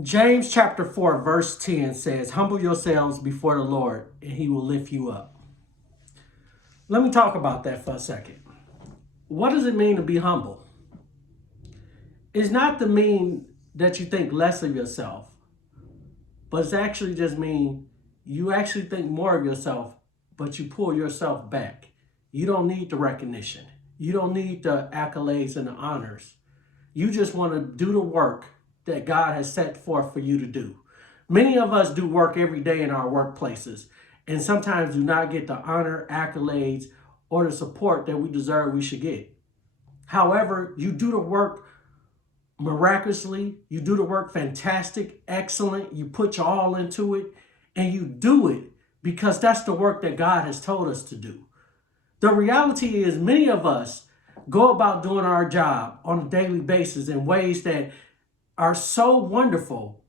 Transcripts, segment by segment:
James chapter 4, verse 10 says, "Humble yourselves before the Lord, and he will lift you up." Let me talk about that for a second. What does it mean to be humble? It's not to mean that you think less of yourself, but it's actually just mean you actually think more of yourself, but you pull yourself back. You don't need the recognition. You don't need the accolades and the honors. You just want to do the work that God has set forth for you to do. Many of us do work every day in our workplaces and sometimes do not get the honor, accolades, or the support that we deserve we should get. However, you do the work miraculously, you do the work fantastic, excellent, you put your all into it, and you do it because that's the work that God has told us to do. The reality is many of us go about doing our job on a daily basis in ways that are so wonderful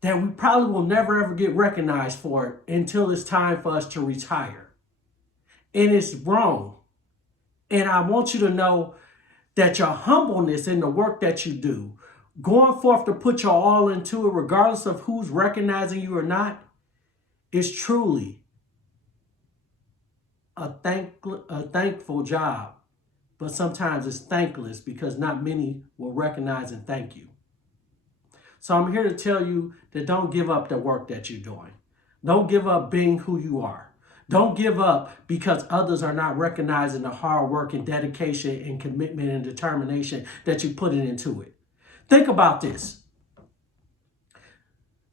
that we probably will never ever get recognized for it until it's time for us to retire. And it's wrong. And I want you to know that your humbleness in the work that you do, going forth to put your all into it, regardless of who's recognizing you or not, is truly a thankful job. But sometimes it's thankless because not many will recognize and thank you. So I'm here to tell you that don't give up the work that you're doing. Don't give up being who you are. Don't give up because others are not recognizing the hard work and dedication and commitment and determination that you put into it. Think about this.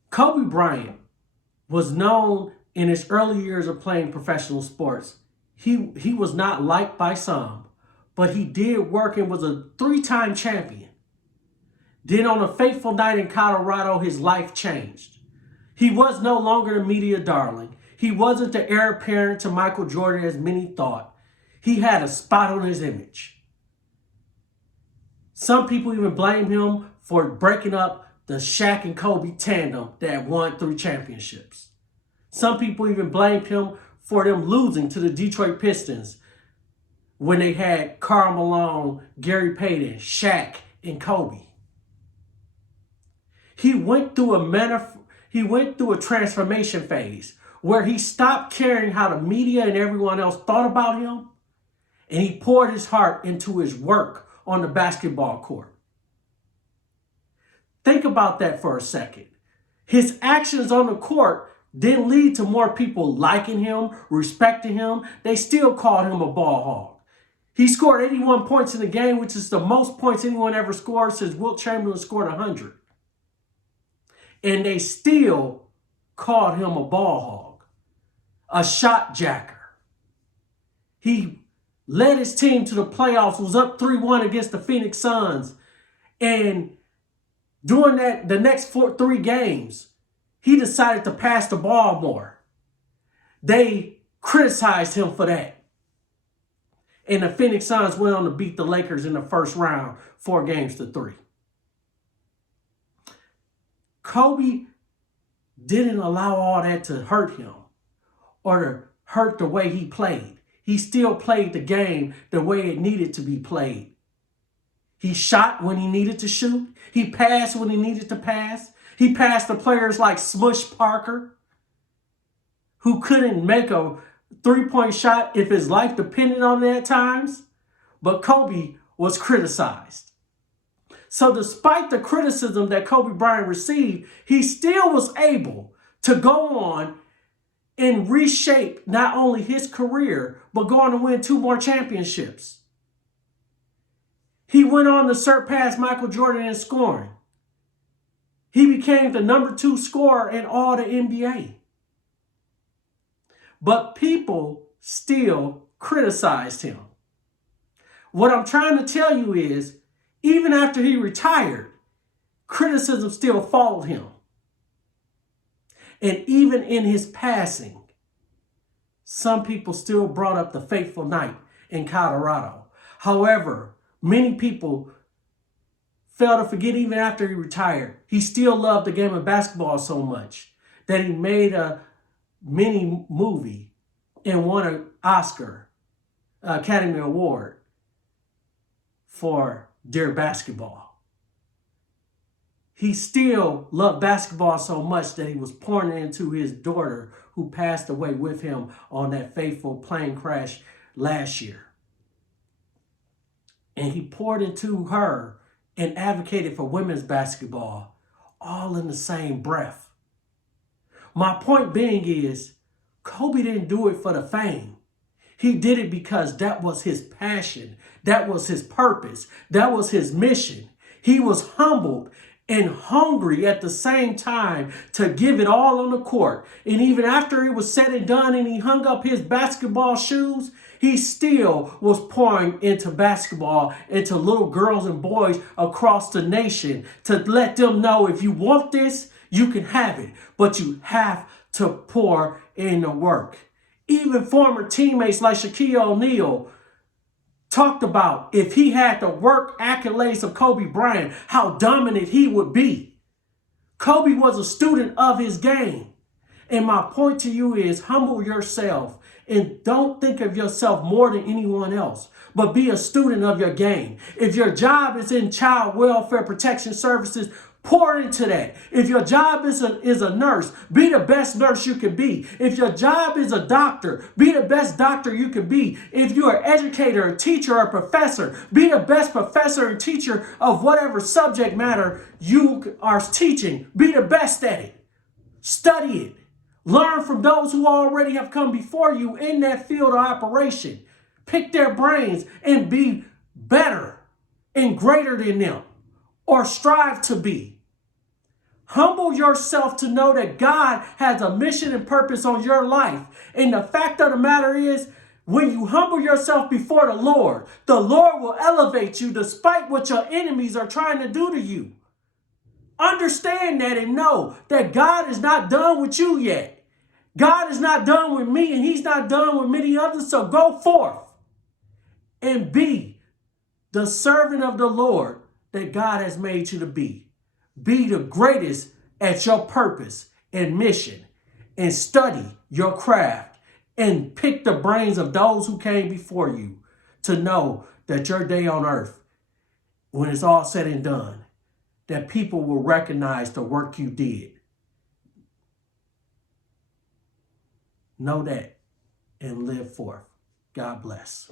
Kobe Bryant was known in his early years of playing professional sports. He was not liked by some, but he did work and was a three-time champion. Then on a fateful night in Colorado, his life changed. He was no longer the media darling. He wasn't the heir apparent to Michael Jordan as many thought. He had a spot on his image. Some people even blame him for breaking up the Shaq and Kobe tandem that won 3 championships. Some people even blamed him for them losing to the Detroit Pistons when they had Karl Malone, Gary Payton, Shaq, and Kobe. He went through a transformation phase where he stopped caring how the media and everyone else thought about him, and he poured his heart into his work on the basketball court. Think about that for a second. His actions on the court didn't lead to more people liking him, respecting him. They still called him a ball hog. He scored 81 points in the game, which is the most points anyone ever scored since Wilt Chamberlain scored 100. And they still called him a ball hog, a shot jacker. He led his team to the playoffs, was up 3-1 against the Phoenix Suns. And during the next 3 games, he decided to pass the ball more. They criticized him for that. And the Phoenix Suns went on to beat the Lakers in the first round, 4-3. Kobe didn't allow all that to hurt him or to hurt the way he played. He still played the game the way it needed to be played. He shot when he needed to shoot. He passed when he needed to pass. He passed to players like Smush Parker, who couldn't make a 3-point shot if his life depended on it at times. But Kobe was criticized. So despite the criticism that Kobe Bryant received, he still was able to go on and reshape not only his career, but go on to win 2 more championships. He went on to surpass Michael Jordan in scoring. He became the number 2 scorer in all the NBA. But people still criticized him. What I'm trying to tell you is, even after he retired, criticism still followed him. And even in his passing, some people still brought up the fateful night in Colorado. However, many people fail to forget even after he retired, he still loved the game of basketball so much that he made a mini movie and won an Oscar, Academy Award for Dear Basketball. he still loved basketball so much that he was pouring it into his daughter who passed away with him on that fateful plane crash last year. And he poured into her and advocated for women's basketball, all in the same breath. My point being is, Kobe didn't do it for the fame. He did it because that was his passion. That was his purpose. That was his mission. He was humbled and hungry at the same time to give it all on the court. And even after it was said and done and he hung up his basketball shoes, he still was pouring into basketball, into little girls and boys across the nation to let them know, if you want this, you can have it, but you have to pour in the work. Even former teammates like Shaquille O'Neal talked about, if he had the work accolades of Kobe Bryant, how dominant he would be. Kobe was a student of his game. And my point to you is, humble yourself and don't think of yourself more than anyone else, but be a student of your game. If your job is in child welfare protection services, pour into that. If your job is a nurse, be the best nurse you can be. If your job is a doctor, be the best doctor you can be. If you're an educator, a teacher, or a professor, be the best professor and teacher of whatever subject matter you are teaching. Be the best at it. Study it. Learn from those who already have come before you in that field of operation. Pick their brains and be better and greater than them, or strive to be. Humble yourself to know that God has a mission and purpose on your life. And the fact of the matter is, when you humble yourself before the Lord will elevate you despite what your enemies are trying to do to you. Understand that and know that God is not done with you yet. God is not done with me, and he's not done with many others. So go forth and be the servant of the Lord that God has made you to be. Be the greatest at your purpose and mission, and study your craft and pick the brains of those who came before you to know that your day on earth, when it's all said and done, that people will recognize the work you did. Know that and live forth. God bless.